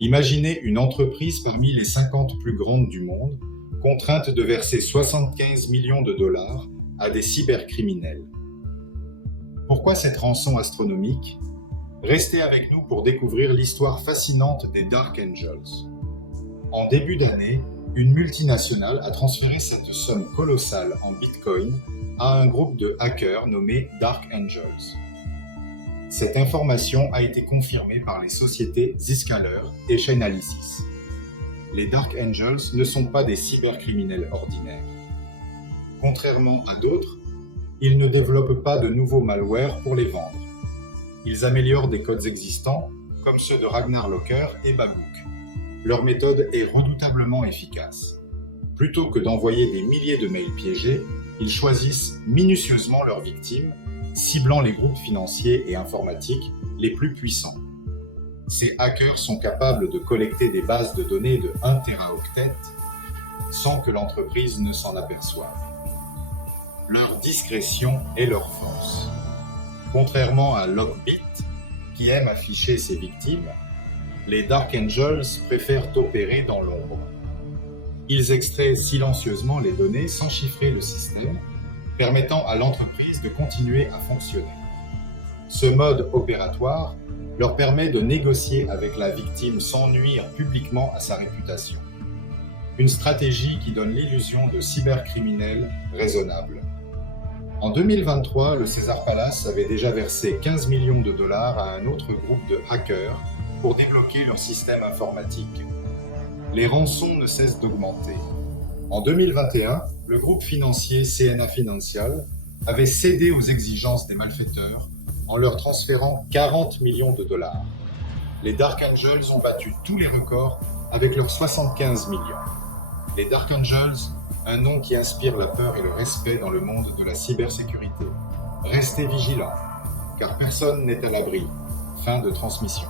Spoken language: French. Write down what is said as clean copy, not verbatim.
Imaginez une entreprise parmi les 50 plus grandes du monde, contrainte de verser 75 millions de dollars à des cybercriminels. Pourquoi cette rançon astronomique? Restez avec nous pour découvrir l'histoire fascinante des Dark Angels. En début d'année, une multinationale a transféré cette somme colossale en Bitcoin à un groupe de hackers nommé Dark Angels. Cette information a été confirmée par les sociétés Zscaler et Chainalysis. Les Dark Angels ne sont pas des cybercriminels ordinaires. Contrairement à d'autres, ils ne développent pas de nouveaux malwares pour les vendre. Ils améliorent des codes existants, comme ceux de Ragnar Locker et Babook. Leur méthode est redoutablement efficace. Plutôt que d'envoyer des milliers de mails piégés, ils choisissent minutieusement leurs victimes, ciblant les groupes financiers et informatiques les plus puissants. Ces hackers sont capables de collecter des bases de données de 1 téraoctet sans que l'entreprise ne s'en aperçoive. Leur discrétion est leur force. Contrairement à Lockbit, qui aime afficher ses victimes, les Dark Angels préfèrent opérer dans l'ombre. Ils extraient silencieusement les données sans chiffrer le système, permettant à l'entreprise de continuer à fonctionner. Ce mode opératoire leur permet de négocier avec la victime sans nuire publiquement à sa réputation. Une stratégie qui donne l'illusion de cybercriminels raisonnables. En 2023, le Caesar Palace avait déjà versé 15 millions de dollars à un autre groupe de hackers pour débloquer leur système informatique. Les rançons ne cessent d'augmenter. En 2021, le groupe financier CNA Financial avait cédé aux exigences des malfaiteurs en leur transférant 40 millions de dollars. Les Dark Angels ont battu tous les records avec leurs 75 millions. Les Dark Angels, un nom qui inspire la peur et le respect dans le monde de la cybersécurité. Restez vigilants, car personne n'est à l'abri. Fin de transmission.